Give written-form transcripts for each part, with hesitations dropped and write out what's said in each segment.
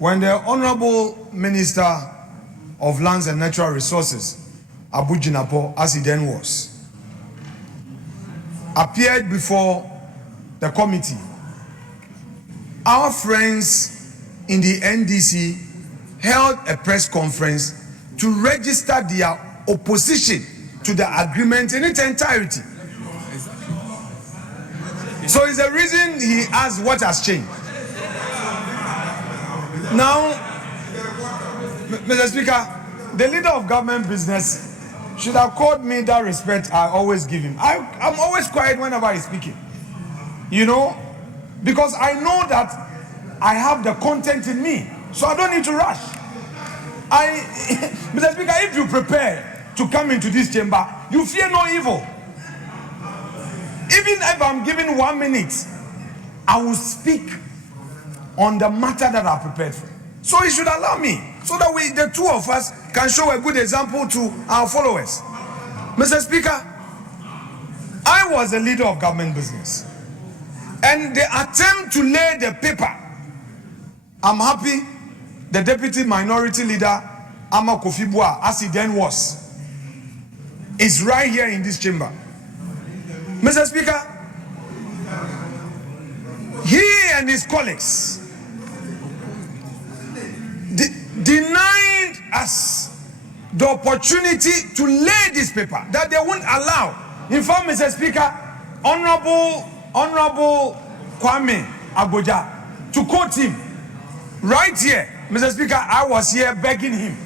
when the Honorable Minister of Lands and Natural Resources, Abu Jinapo, as he then was, appeared before the committee, our friends in the NDC held a press conference to register their opposition to the agreement in its entirety. So it's the reason he asked what has changed. Now, Mr. Speaker, the leader of government business should have called me that respect I always give him. I'm always quiet whenever he's speaking, you know, because I know that I have the content in me, so I don't need to rush. Mr. Speaker, if you prepare to come into this chamber, you fear no evil. Even if I'm given 1 minute, I will speak on the matter that I prepared for. So he should allow me, so that the two of us can show a good example to our followers. Mr. Speaker, I was a leader of government business, and the attempt to lay the paper, I'm happy the deputy minority leader, Ama Kofi Boa, as he then was, is right here in this chamber. Mr. Speaker, he and his colleagues denied us the opportunity to lay this paper, that they won't allow. In fact, Mr. Speaker, Honorable Kwame Agboja, to quote him, right here, Mr. Speaker, I was here begging him.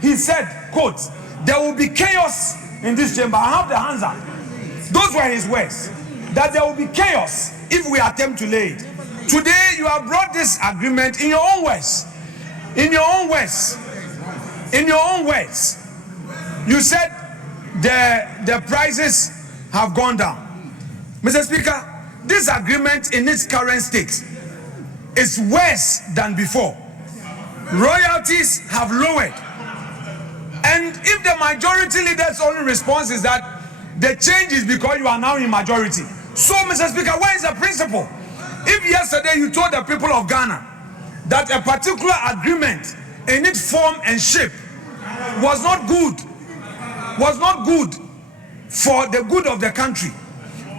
He said, quote, "There will be chaos in this chamber." I have the hands up. Those were his words, that there will be chaos if we attempt to lay it. Today, you have brought this agreement in your own words. In your own words. In your own words. You said the prices have gone down. Mr. Speaker, this agreement in its current state is worse than before. Royalties have lowered. And if the majority leader's only response is that the change is because you are now in majority. So, Mr. Speaker, where is the principle? If yesterday you told the people of Ghana that a particular agreement in its form and shape was not good for the good of the country,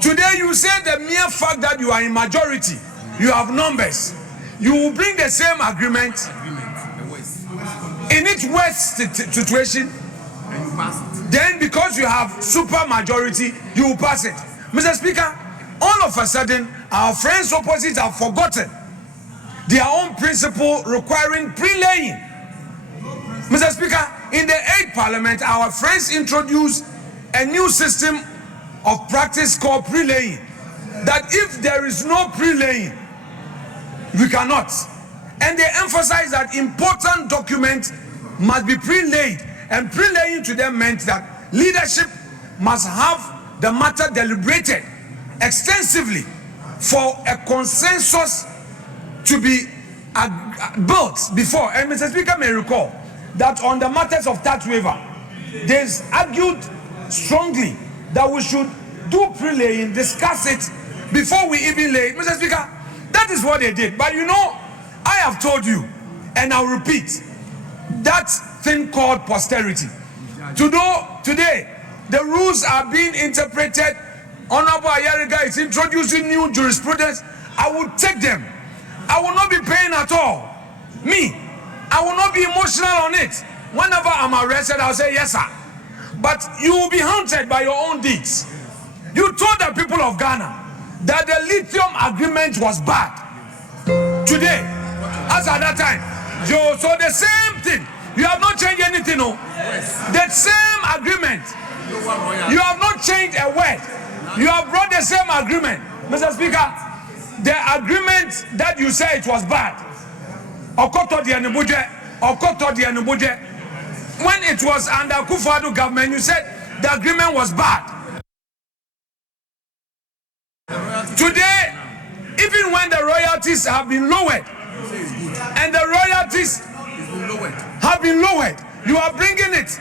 today you say the mere fact that you are in majority, you have numbers, you will bring the same agreement in its worst situation, then because you have super majority, you will pass it. Mr. Speaker, all of a sudden, our friends opposite have forgotten their own principle requiring pre-laying. Mr. Speaker, in the 8th Parliament, our friends introduced a new system of practice called pre-laying. That if there is no pre-laying, we cannot. And they emphasize that important documents must be pre-laid. And pre-laying to them meant that leadership must have the matter deliberated extensively for a consensus to be built before. And Mr. Speaker may recall that on the matters of tax waiver, there's argued strongly that we should do pre-laying, discuss it before we even lay it. Mr. Speaker, that is what they did. But you know, I have told you, and I'll repeat, that thing called posterity. Today, the rules are being interpreted. Honorable Ayariga is introducing new jurisprudence. I will take them. I will not be paying at all. Me, I will not be emotional on it. Whenever I'm arrested, I'll say yes, sir. But you will be haunted by your own deeds. You told the people of Ghana that the lithium agreement was bad. Today, as at that time, so the same thing. You have not changed anything, no? The same agreement. You have not changed a word. You have brought the same agreement. Mr. Speaker, the agreement that you say it was bad, when it was under Akufo-Addo government, you said the agreement was bad. Today, even when the royalties have been lowered, and the royalties have been lowered, you are bringing it.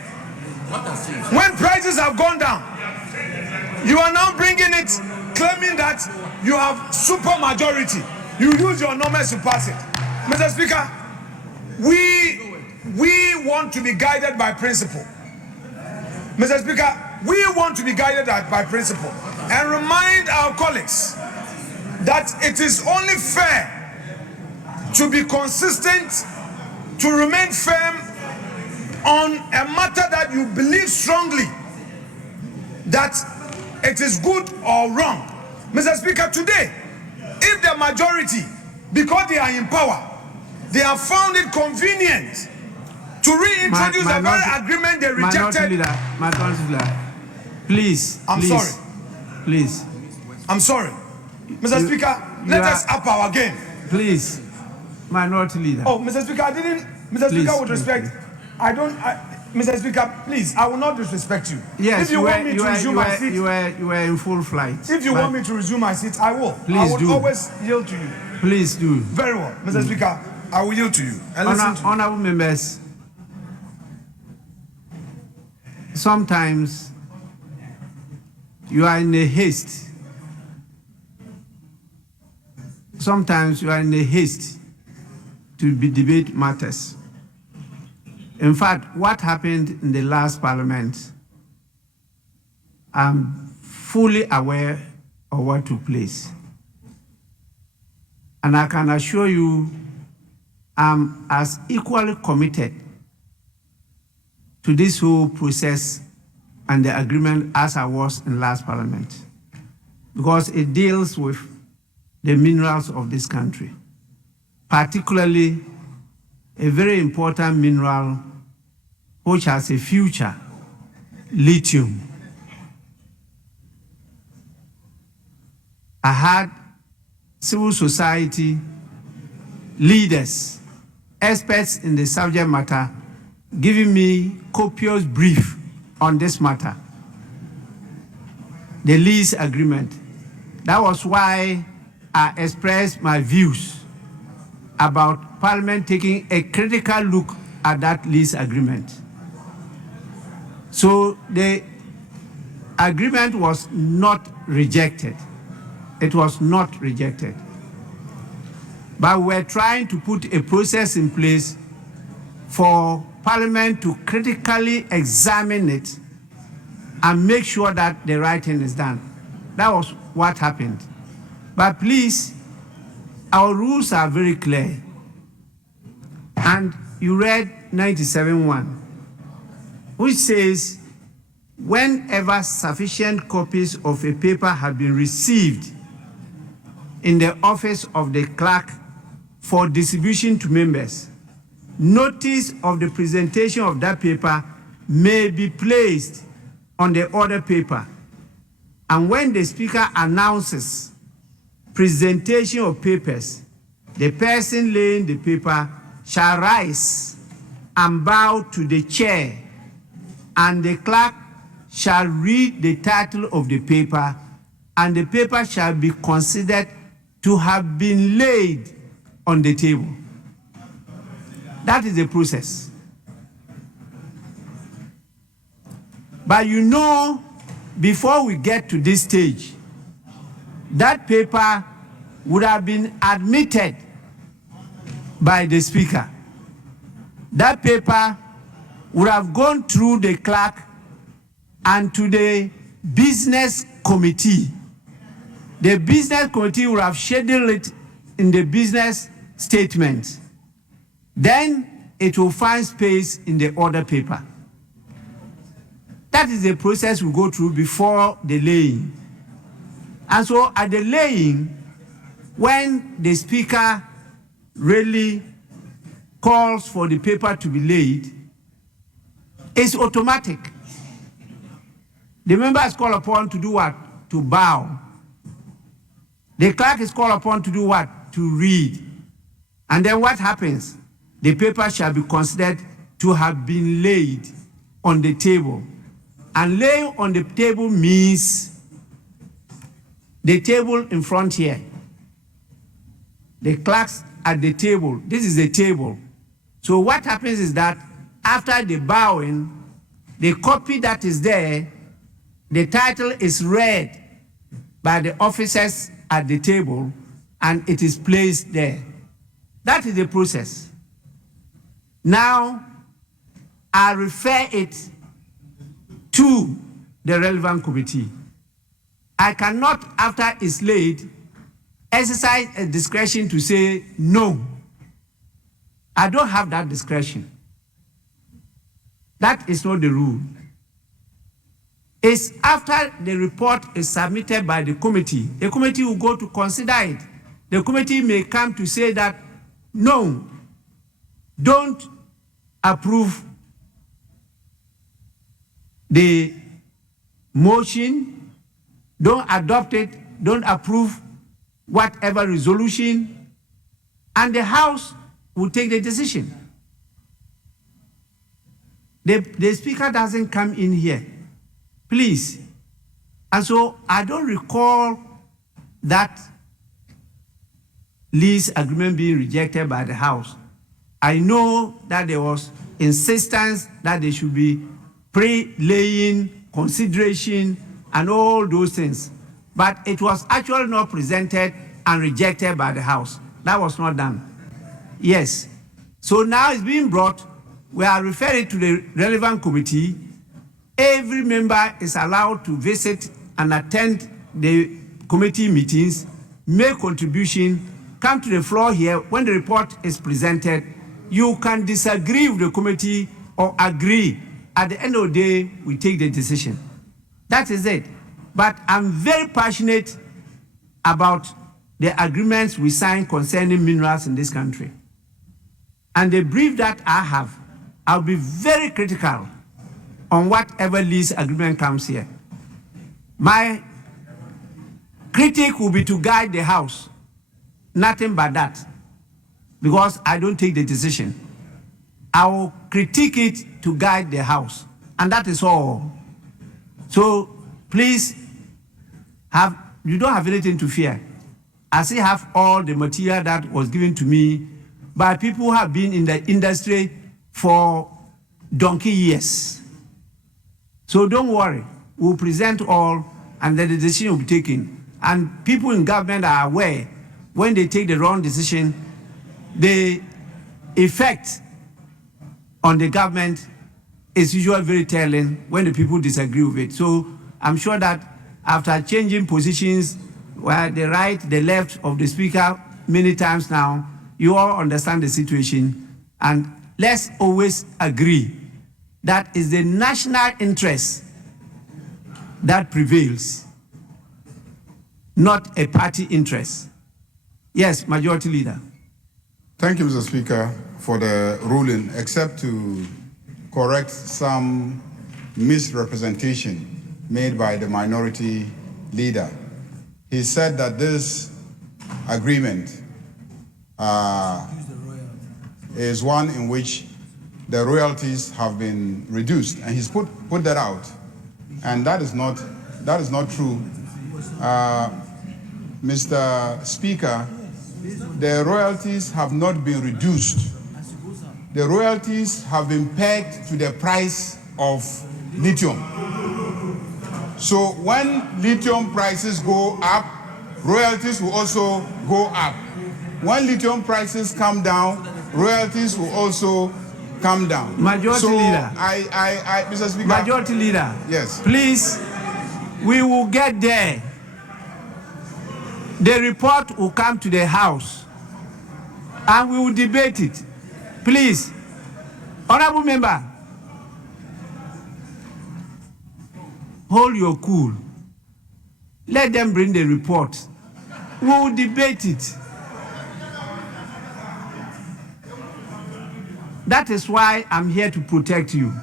When prices have gone down, you are now bringing it, claiming that you have super majority. You use your numbers to pass it. Mr. Speaker, we want to be guided by principle. Mr. Speaker, we want to be guided by principle and remind our colleagues that it is only fair to be consistent, to remain firm on a matter that you believe strongly that it is good or wrong. Mr. Speaker, today, if the majority, because they are in power, they have found it convenient to reintroduce the very agreement they rejected. Minority leader, please. I'm sorry. Please. I'm sorry. Mr. Speaker, let us up our game. Please. Minority leader. Oh, Mr. Speaker, I didn't. Mr. Speaker, with respect, Mr. Speaker, please, I will not disrespect you. Yes, if you want me to resume my seat, you were in full flight. If you want me to resume my seat, I will. Please I will do. always yield to you. Please do. Very well, Mr. Speaker, I will yield to you. And listen to Honorable members, sometimes you are in a haste. Sometimes you are in a haste to debate matters. In fact, what happened in the last parliament, I'm fully aware of what took place. And I can assure you, I'm as equally committed to this whole process and the agreement as I was in last parliament, because it deals with the minerals of this country, particularly a very important mineral which has a future, lithium. I had civil society leaders, experts in the subject matter, giving me copious brief on this matter, the lease agreement. That was why I expressed my views about Parliament taking a critical look at that lease agreement. So the agreement was not rejected. It was not rejected. But we're trying to put a process in place for Parliament to critically examine it and make sure that the right thing is done. That was what happened. But please, our rules are very clear. And you read 97(1), which says, whenever sufficient copies of a paper have been received in the office of the clerk for distribution to members, notice of the presentation of that paper may be placed on the other paper. And when the speaker announces presentation of papers, the person laying the paper shall rise and bow to the chair, and the clerk shall read the title of the paper, and the paper shall be considered to have been laid on the table. That is the process. But you know, before we get to this stage, that paper would have been admitted by the speaker. That paper would have gone through the clerk and to the business committee. The business committee would have scheduled it in the business statement. Then it will find space in the other paper. That is the process we go through before the laying. And so at the laying, when the speaker really calls for the paper to be laid, it's automatic. The member is called upon to do what? To bow. The clerk is called upon to do what? To read. And then what happens? The paper shall be considered to have been laid on the table. And laying on the table means the table in front here. The clerks at the table. This is the table. So what happens is that after the bowing, the copy that is there, the title is read by the officers at the table, and it is placed there. That is the process. Now, I refer it to the relevant committee. I cannot, after it's laid, exercise a discretion to say no. I don't have that discretion. That is not the rule. It's after the report is submitted by the committee will go to consider it. The committee may come to say that, no, don't approve the motion, don't adopt it, don't approve whatever resolution, and the House will take the decision. The Speaker doesn't come in here, please. And so I don't recall that lease agreement being rejected by the House. I know that there was insistence that there should be pre-laying consideration and all those things. But it was actually not presented and rejected by the House. That was not done. Yes. So now it's being brought. We are referring to the relevant committee. Every member is allowed to visit and attend the committee meetings, make contribution, come to the floor here. When the report is presented, you can disagree with the committee or agree. At the end of the day, we take the decision. That is it. But I'm very passionate about the agreements we sign concerning minerals in this country. And the brief that I have, I'll be very critical on whatever lease agreement comes here. My critique will be to guide the House. Nothing but that. Because I don't take the decision. I will critique it to guide the House. And that is all. So please, you don't have anything to fear. I still have all the material that was given to me by people who have been in the industry for donkey years. So don't worry. We'll present all and then the decision will be taken. And people in government are aware when they take the wrong decision, the effect on the government is usually very telling when the people disagree with it. So I'm sure that after changing positions, where the right, the left of the Speaker many times now, you all understand the situation. And let's always agree that is the national interest that prevails, not a party interest. Yes, Majority Leader. Thank you, Mr. Speaker, for the ruling, except to correct some misrepresentation made by the Minority Leader. He said that this agreement is one in which the royalties have been reduced, and he's put that out, and that is not true. Mr. Speaker, the royalties have not been reduced. The royalties have been pegged to the price of lithium. So when lithium prices go up, royalties will also go up. When lithium prices come down, royalties will also come down. Majority Leader. Mr. Speaker. Majority Leader. Yes. Please, we will get there. The report will come to the House and we will debate it. Please, Honorable Member, hold your cool. Let them bring the report. We will debate it. That is why I'm here to protect you.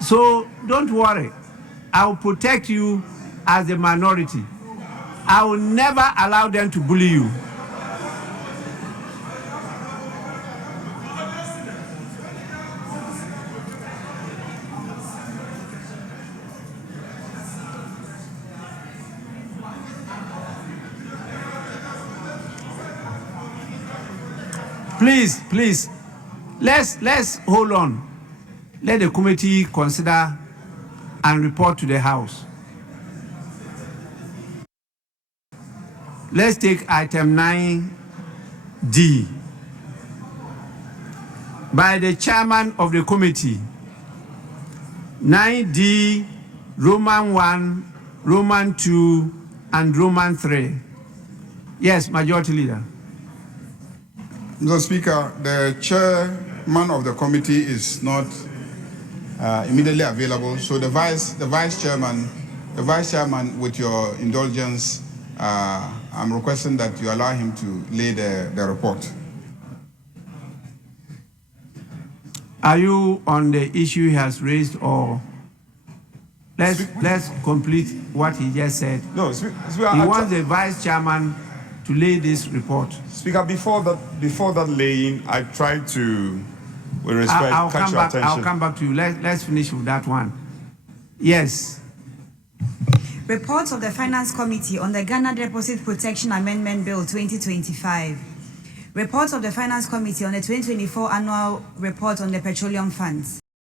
So don't worry. I will protect you as a minority. I will never allow them to bully you. Please, let's hold on. Let the committee consider and report to the House. Let's take item 9D. by the chairman of the committee, 9D, Roman 1, Roman 2, and Roman 3. Yes, Majority Leader. Mr. Speaker, the chairman of the committee is not immediately available, so the vice chairman, with your indulgence, I'm requesting that you allow him to lay the report. Are you on the issue he has raised, or let's complete what he just said? No, Speaker, he wants the vice chairman to lay this report. Speaker, before that laying, I tried to, with respect, catch your attention. I'll come back to you. Let's finish with that one. Yes. Reports of the Finance Committee on the Ghana Deposit Protection Amendment Bill 2025. Reports of the Finance Committee on the 2024 Annual Report on the Petroleum Funds.